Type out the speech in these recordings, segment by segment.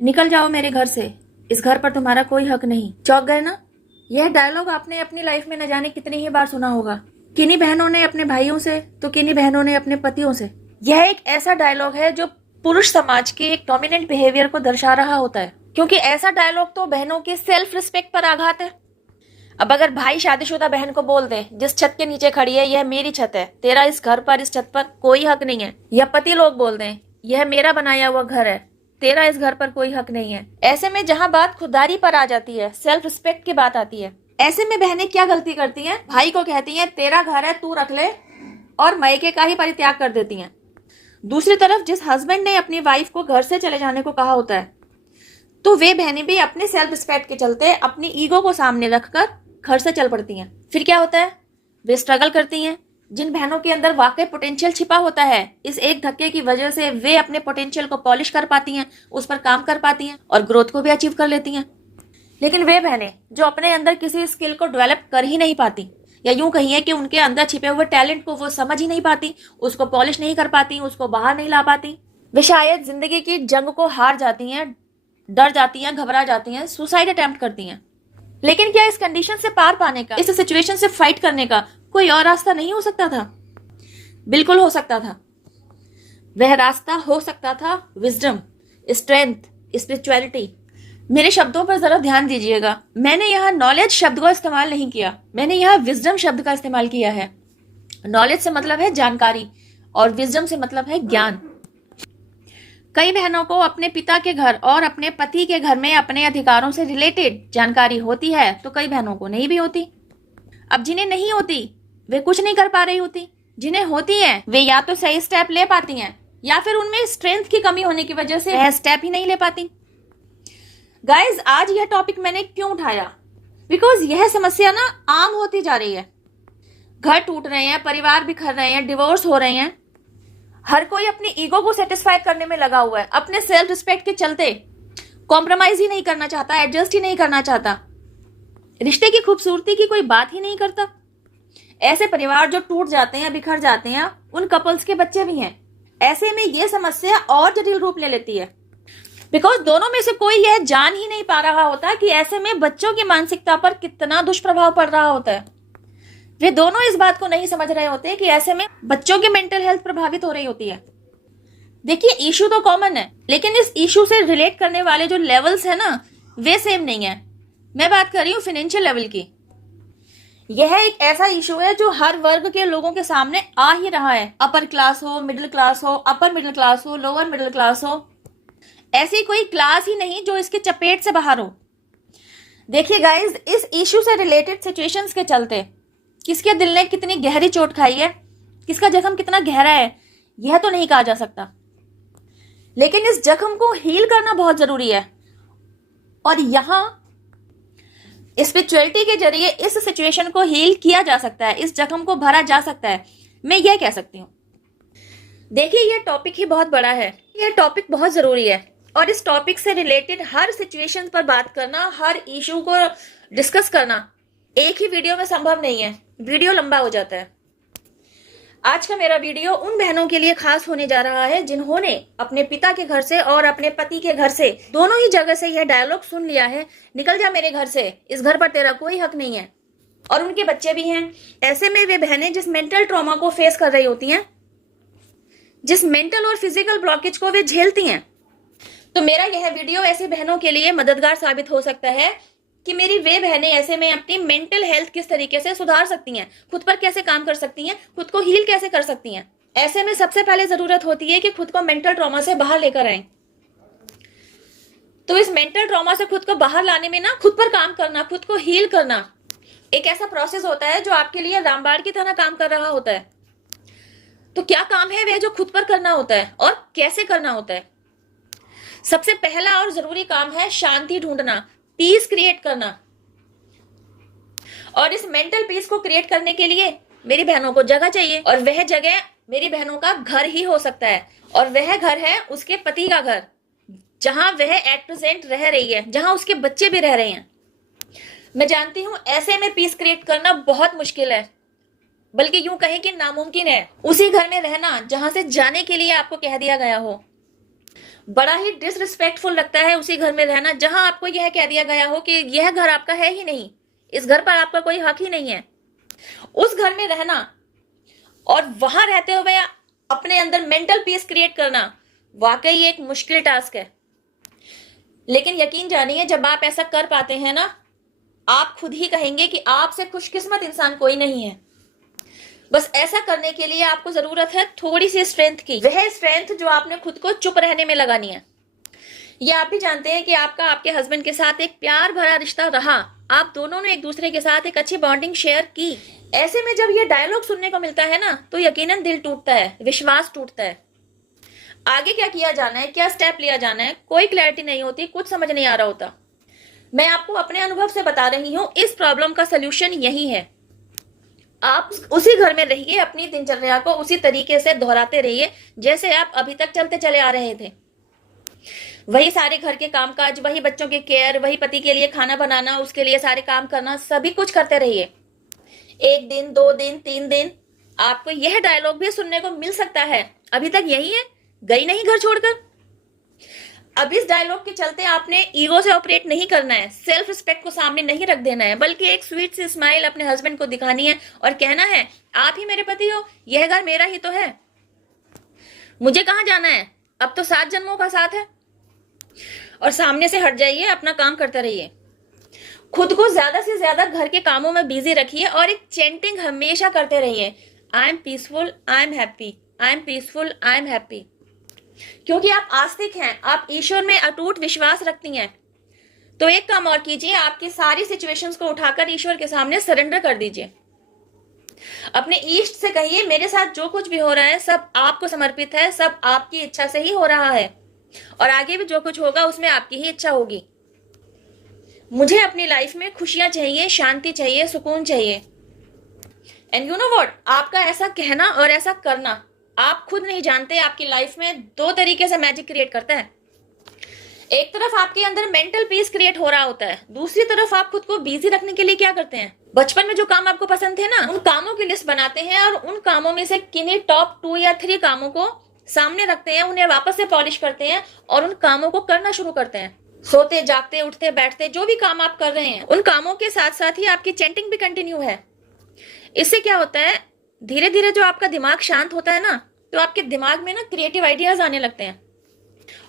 निकल जाओ मेरे घर से, इस घर पर तुम्हारा कोई हक नहीं। चौंक गए ना? यह डायलॉग आपने अपनी लाइफ में न जाने कितनी ही बार सुना होगा। किन्हीं बहनों ने अपने भाइयों से तो किन्हीं बहनों ने अपने पतियों से। यह एक ऐसा डायलॉग है जो पुरुष समाज के एक डोमिनेंट बिहेवियर को दर्शा रहा होता है, क्योंकि ऐसा डायलॉग तो बहनों के सेल्फ रिस्पेक्ट पर आघात है। अब अगर भाई शादीशुदा बहन को बोल दे, जिस छत के नीचे खड़ी है यह मेरी छत है, तेरा इस घर पर, इस छत पर कोई हक नहीं है। या पति लोग बोल दें, यह मेरा बनाया हुआ घर है, तेरा इस घर पर कोई हक नहीं है। ऐसे में जहां बात खुददारी पर आ जाती है, सेल्फ रिस्पेक्ट की बात आती है, ऐसे में बहनें क्या गलती करती हैं? भाई को कहती हैं तेरा घर है तू रख ले, और मायके का ही परित्याग कर देती हैं। दूसरी तरफ जिस हस्बैंड ने अपनी वाइफ को घर से चले जाने को कहा होता है, तो वे बहनें भी अपने सेल्फ रिस्पेक्ट के चलते अपनी ईगो को सामने रखकर घर से चल पड़ती हैं। फिर क्या होता है? वे स्ट्रगल करती हैं। जिन बहनों के अंदर वाकई पोटेंशियल छिपा होता है, इस एक धक्के की वजह से वे अपने पोटेंशियल को पॉलिश कर पाती हैं, उस पर काम कर पाती हैं और ग्रोथ को भी अचीव कर लेती हैं। लेकिन वे बहनें जो अपने अंदर किसी स्किल को डेवलप कर ही नहीं पाती, या यूं कहिए कि उनके अंदर छिपे हुए टैलेंट को वो समझ ही नहीं पाती, उसको पॉलिश नहीं कर पाती, उसको बाहर नहीं ला पाती, वे शायद जिंदगी की जंग को हार जाती हैं, डर जाती हैं, घबरा जाती हैं, सुसाइड अटेम्प्ट करती हैं। लेकिन क्या इस कंडीशन से पार पाने का, इस सिचुएशन से फाइट करने का कोई और रास्ता नहीं हो सकता था? बिल्कुल हो सकता था। वह रास्ता हो सकता था विजडम, स्ट्रेंथ, स्पिरिचुअलिटी। मेरे शब्दों पर जरा ध्यान दीजिएगा। मैंने यहाँ नॉलेज शब्द का इस्तेमाल नहीं किया, मैंने यहाँ विजडम शब्द का इस्तेमाल किया है। नॉलेज से मतलब है जानकारी और विजडम से मतलब है ज्ञान। कई बहनों को अपने पिता के घर और अपने पति के घर में अपने अधिकारों से रिलेटेड जानकारी होती है, तो कई बहनों को नहीं भी होती। अब जिन्हें नहीं होती वे कुछ नहीं कर पा रही होती, जिन्हें होती है वे या तो सही स्टेप ले पाती हैं, या फिर उनमें स्ट्रेंथ की कमी होने की वजह से वह स्टेप ही नहीं ले पाती। गाइज, आज यह टॉपिक मैंने क्यों उठाया? बिकॉज यह समस्या ना आम होती जा रही है। घर टूट रहे हैं, परिवार बिखर रहे हैं, डिवोर्स हो रहे हैं। हर कोई अपनी ईगो को सेटिस्फाई करने में लगा हुआ है, अपने सेल्फ रिस्पेक्ट के चलते कॉम्प्रोमाइज ही नहीं करना चाहता, एडजस्ट ही नहीं करना चाहता, रिश्ते की खूबसूरती की कोई बात ही नहीं करता। ऐसे परिवार जो टूट जाते हैं, बिखर जाते हैं, उन कपल्स के बच्चे भी हैं। ऐसे में यह समस्या और जटिल रूप ले लेती है, बिकॉज दोनों में से कोई यह जान ही नहीं पा रहा होता कि ऐसे में बच्चों की मानसिकता पर कितना दुष्प्रभाव पड़ रहा होता है। वे दोनों इस बात को नहीं समझ रहे होते कि ऐसे में बच्चों की मेंटल हेल्थ प्रभावित हो रही होती है। देखिए, इशू तो कॉमन है, लेकिन इस इशू से रिलेट करने वाले जो लेवल्स है ना, वे सेम नहीं है। मैं बात कर रही हूँ फाइनेंशियल लेवल की। यह एक ऐसा इशू है जो हर वर्ग के लोगों के सामने आ ही रहा है। अपर क्लास हो, मिडिल क्लास हो, अपर मिडिल क्लास हो, लोअर मिडिल क्लास हो, ऐसी कोई क्लास ही नहीं जो इसके चपेट से बाहर हो। देखिए गाइज, इस इशू से रिलेटेड सिचुएशंस के चलते किसके दिल ने कितनी गहरी चोट खाई है, किसका जख्म कितना गहरा है, यह तो नहीं कहा जा सकता। लेकिन इस जख्म को हील करना बहुत जरूरी है, और यहां स्पिरिचुअलिटी के जरिए इस सिचुएशन को हील किया जा सकता है, इस जख्म को भरा जा सकता है, मैं यह कह सकती हूं। देखिए, यह टॉपिक ही बहुत बड़ा है, यह टॉपिक बहुत जरूरी है, और इस टॉपिक से रिलेटेड हर सिचुएशन पर बात करना, हर इशू को डिस्कस करना एक ही वीडियो में संभव नहीं है, वीडियो लंबा हो जाता है। आज का मेरा वीडियो उन बहनों के लिए खास होने जा रहा है जिन्होंने अपने पिता के घर से और अपने पति के घर से, दोनों ही जगह से यह डायलॉग सुन लिया है, निकल जा मेरे घर से, इस घर पर तेरा कोई हक नहीं है, और उनके बच्चे भी हैं। ऐसे में वे बहनें जिस मेंटल ट्रॉमा को फेस कर रही होती हैं, जिस मेंटल और फिजिकल ब्लॉकेज को वे झेलती हैं, तो मेरा यह वीडियो ऐसी बहनों के लिए मददगार साबित हो सकता है कि मेरी वे बहनें ऐसे में अपनी मेंटल हेल्थ किस तरीके से सुधार सकती हैं, खुद पर कैसे काम कर सकती हैं, खुद को हील कैसे कर सकती हैं। ऐसे में सबसे पहले जरूरत होती है कि खुद को मेंटल ट्रॉमा से बाहर लेकर आए। तो इस मेंटल ट्रॉमा से खुद को बाहर लाने में ना, खुद पर काम करना, खुद को हील करना एक ऐसा प्रोसेस होता है जो आपके लिए रामबाण की तरह काम कर रहा होता है। तो क्या काम है वह जो खुद पर करना होता है और कैसे करना होता है? सबसे पहला और जरूरी काम है शांति ढूंढना, पीस क्रिएट करना। और इस मेंटल पीस को क्रिएट करने के लिए मेरी बहनों को जगह चाहिए, और वह जगह मेरी बहनों का घर ही हो सकता है, और वह घर है उसके पति का घर, जहां वह एट प्रेजेंट रह रही है, जहां उसके बच्चे भी रह रहे हैं। मैं जानती हूं ऐसे में पीस क्रिएट करना बहुत मुश्किल है, बल्कि यूं कहें कि नामुमकिन है। उसी घर में रहना जहां से जाने के लिए आपको कह दिया गया हो, बड़ा ही डिसरिस्पेक्टफुल लगता है उसी घर में रहना जहां आपको यह कह दिया गया हो कि यह घर आपका है ही नहीं, इस घर पर आपका कोई हक ही नहीं है। उस घर में रहना और वहां रहते हुए अपने अंदर मेंटल पीस क्रिएट करना वाकई एक मुश्किल टास्क है। लेकिन यकीन जानिए, जब आप ऐसा कर पाते हैं ना, आप खुद ही कहेंगे कि आपसे खुशकिस्मत इंसान कोई नहीं है। बस ऐसा करने के लिए आपको जरूरत है थोड़ी सी स्ट्रेंथ की, वह स्ट्रेंथ जो आपने खुद को चुप रहने में लगानी है। ये आप भी जानते हैं कि आपका आपके हस्बैंड के साथ एक प्यार भरा रिश्ता रहा, आप दोनों ने एक दूसरे के साथ एक अच्छी बॉन्डिंग शेयर की। ऐसे में जब ये डायलॉग सुनने को मिलता है ना, तो यकीनन दिल टूटता है, विश्वास टूटता है। आगे क्या किया जाना है, क्या स्टेप लिया जाना है, कोई क्लैरिटी नहीं होती, कुछ समझ नहीं आ रहा होता। मैं आपको अपने अनुभव से बता रही हूं, इस प्रॉब्लम का सोल्यूशन यही है। आप उसी घर में रहिए, अपनी दिनचर्या को उसी तरीके से दोहराते रहिए जैसे आप अभी तक चलते चले आ रहे थे। वही सारे घर के कामकाज, वही बच्चों की केयर, वही पति के लिए खाना बनाना, उसके लिए सारे काम करना, सभी कुछ करते रहिए। 1 दिन, 2 दिन, 3 दिन आपको यह डायलॉग भी सुनने को मिल सकता है, अभी तक यही है, गई नहीं घर छोड़कर। अब इस डायलॉग के चलते आपने ईगो से ऑपरेट नहीं करना है, सेल्फ रिस्पेक्ट को सामने नहीं रख देना है, बल्कि एक स्वीट सी स्माइल अपने हस्बैंड को दिखानी है और कहना है, आप ही मेरे पति हो, यह घर मेरा ही तो है, मुझे कहां जाना है, अब तो 7 जन्मों का साथ है। और सामने से हट जाइए, अपना काम करते रहिए। खुद को ज्यादा से ज्यादा घर के कामों में बिजी रखिए और एक चैंटिंग हमेशा करते रहिए, I am peaceful, I am happy, I am peaceful, I am happy. क्योंकि आप आस्तिक हैं, आप ईश्वर में अटूट विश्वास रखती हैं। तो एक काम और कीजिए, आपकी सारी सिचुएशंस को उठाकर ईश्वर के सामने सरेंडर कर दीजिए। अपने ईष्ट से कहिए, मेरे साथ जो कुछ भी हो रहा है सब आपको समर्पित है, सब आपकी इच्छा से ही हो रहा है और आगे भी जो कुछ होगा उसमें आपकी ही इच्छा होगी। मुझे अपनी लाइफ में खुशियां चाहिए, शांति चाहिए, सुकून चाहिए। एंड यू नो व्हाट, आपका ऐसा कहना और ऐसा करना आप खुद नहीं जानते आपकी लाइफ में 2 तरीके से मैजिक क्रिएट करता है। एक तरफ आपके अंदर मेंटल पीस क्रिएट हो रहा होता है, दूसरी तरफ आप खुद को बिजी रखने के लिए क्या करते हैं, बचपन में जो काम आपको पसंद थे ना, उन कामों की लिस्ट बनाते हैं और उन कामों में से किन्हीं टॉप 2 या 3 कामों को सामने रखते हैं, उन्हें वापस से पॉलिश करते हैं और उन कामों को करना शुरू करते हैं। सोते जागते उठते बैठते जो भी काम आप कर रहे हैं, उन कामों के साथ साथ ही आपकी चैंटिंग भी कंटिन्यू है। इससे क्या होता है, धीरे धीरे जो आपका दिमाग शांत होता है ना, तो आपके दिमाग में ना क्रिएटिव आइडियाज आने लगते हैं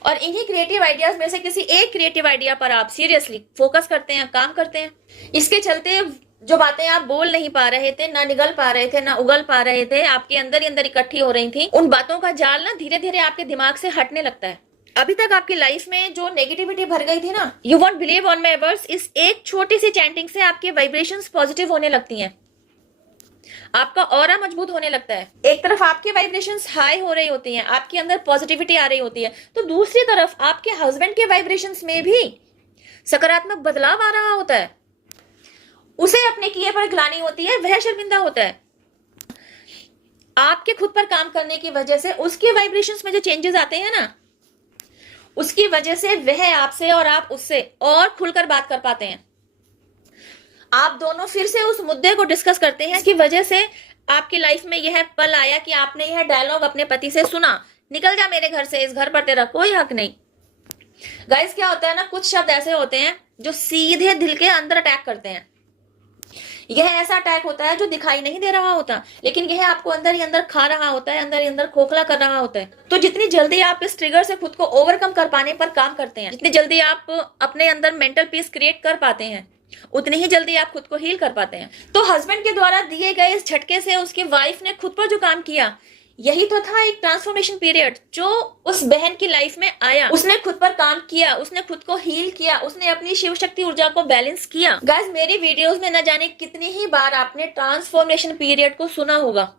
और इन्हीं क्रिएटिव आइडियाज में से किसी एक क्रिएटिव आइडिया पर आप सीरियसली फोकस करते हैं, काम करते हैं। इसके चलते जो बातें आप बोल नहीं पा रहे थे, ना निगल पा रहे थे, ना उगल पा रहे थे, आपके अंदर ही अंदर इकट्ठी हो रही थी, उन बातों का जाल ना धीरे धीरे आपके दिमाग से हटने लगता है। अभी तक आपकी लाइफ में जो नेगेटिविटी भर गई थी ना, you won't believe on my words, इस एक छोटी सी चैंटिंग से आपकी वाइब्रेशंस पॉजिटिव होने लगती हैं, आपका ऑरा मजबूत होने लगता है। एक तरफ आपकी वाइब्रेशंस हाई हो रही होती हैं, आपके अंदर पॉजिटिविटी आ रही होती है, तो दूसरी तरफ आपके हस्बैंड के वाइब्रेशंस में भी सकारात्मक बदलाव आ रहा होता है। उसे अपने किए पर ग्लानि होती है, वह शर्मिंदा होता है। आपके खुद पर काम करने की वजह से उसके वाइब्रेशंस में जो चेंजेस आते हैं ना, उसकी वजह से वह आपसे और आप उससे और खुलकर बात कर पाते हैं। आप दोनों फिर से उस मुद्दे को डिस्कस करते हैं कि वजह से आपकी लाइफ में यह पल आया कि आपने यह डायलॉग अपने पति से सुना, निकल जा मेरे घर से, इस घर पर तेरा कोई हक नहीं। गाइस, क्या होता है ना, कुछ शब्द ऐसे होते हैं जो सीधे दिल के अंदर अटैक करते हैं। यह ऐसा अटैक होता है जो दिखाई नहीं दे रहा होता, लेकिन यह आपको अंदर ही अंदर खा रहा होता है, अंदर ही अंदर खोखला कर रहा होता है। तो जितनी जल्दी आप इस ट्रिगर से खुद को ओवरकम कर पाने पर काम करते हैं, जितनी जल्दी आप अपने अंदर मेंटल पीस क्रिएट कर पाते हैं, उतनी ही जल्दी आप खुद को हील कर पाते हैं। तो हस्बैंड के द्वारा दिए गए इस झटके से उसकी वाइफ ने खुद पर जो काम किया, यही तो था एक ट्रांसफॉर्मेशन पीरियड जो उस बहन की लाइफ में आया। उसने खुद पर काम किया, उसने खुद को हील किया, उसने अपनी शिव शक्ति ऊर्जा को बैलेंस किया। गाइस, मेरी वीडियोस में न जाने कितनी ही बार आपने ट्रांसफॉर्मेशन पीरियड को सुना होगा।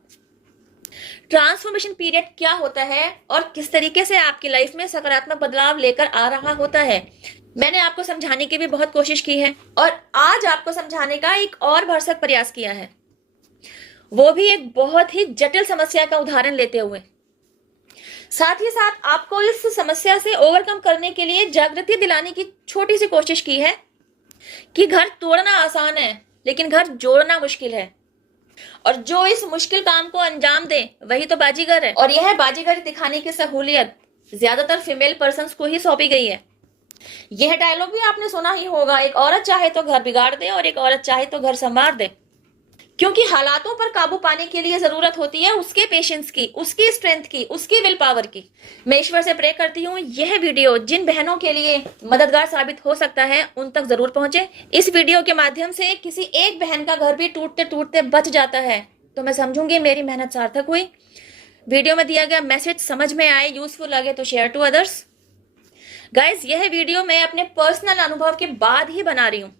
ट्रांसफॉर्मेशन पीरियड क्या होता है और किस तरीके से आपकी लाइफ में सकारात्मक बदलाव लेकर आ रहा होता है, मैंने आपको समझाने की भी बहुत कोशिश की है और आज आपको समझाने का एक और भरसक प्रयास किया है, वो भी एक बहुत ही जटिल समस्या का उदाहरण लेते हुए। साथ ही साथ आपको इस समस्या से ओवरकम करने के लिए जागृति दिलाने की छोटी सी कोशिश की है कि घर तोड़ना आसान है लेकिन घर जोड़ना मुश्किल है, और जो इस मुश्किल काम को अंजाम दे वही तो बाजीगर है। और यह बाजीगर दिखाने की सहूलियत ज्यादातर फीमेल पर्सन्स को ही सौंपी गई है। यह डायलॉग भी आपने सुना ही होगा, एक औरत चाहे तो घर बिगाड़ दे और एक औरत चाहे तो घर संवार दे। क्योंकि हालातों पर काबू पाने के लिए जरूरत होती है उसके पेशेंस की, उसकी स्ट्रेंथ की, उसकी विल पावर की। मैं ईश्वर से प्रे करती हूँ यह वीडियो जिन बहनों के लिए मददगार साबित हो सकता है उन तक जरूर पहुंचे। इस वीडियो के माध्यम से किसी एक बहन का घर भी टूटते टूटते बच जाता है तो मैं समझूंगी मेरी मेहनत सार्थक हुई। वीडियो में दिया गया मैसेज समझ में आए, यूजफुल लगे तो शेयर टू अदर्स। गाइज, यह वीडियो मैं अपने पर्सनल अनुभव के बाद ही बना रही हूं।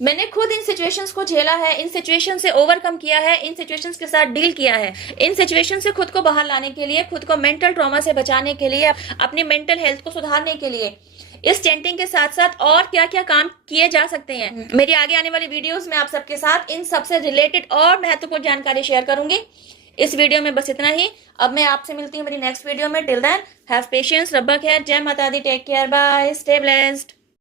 मैंने खुद इन सिचुएशंस को झेला है, इन सिचुएशन से ओवरकम किया है, इन सिचुएशंस के साथ डील किया है। इन सिचुएशन से खुद को बाहर लाने के लिए, खुद को मेंटल ट्रॉमा से बचाने के लिए, अपनी मेंटल हेल्थ को सुधारने के लिए इस चैंटिंग के साथ साथ और क्या क्या काम किए जा सकते हैं, मेरी आगे आने वाली वीडियोस में आप सबके साथ इन सबसे रिलेटेड और महत्वपूर्ण जानकारी शेयर करूंगी। इस वीडियो में बस इतना ही। अब मैं आपसे मिलती हूँ मेरी नेक्स्ट वीडियो में। टिल देन हैव पेशेंस, रब्बा खैर, जय माता दी, take care, bye, stay blessed.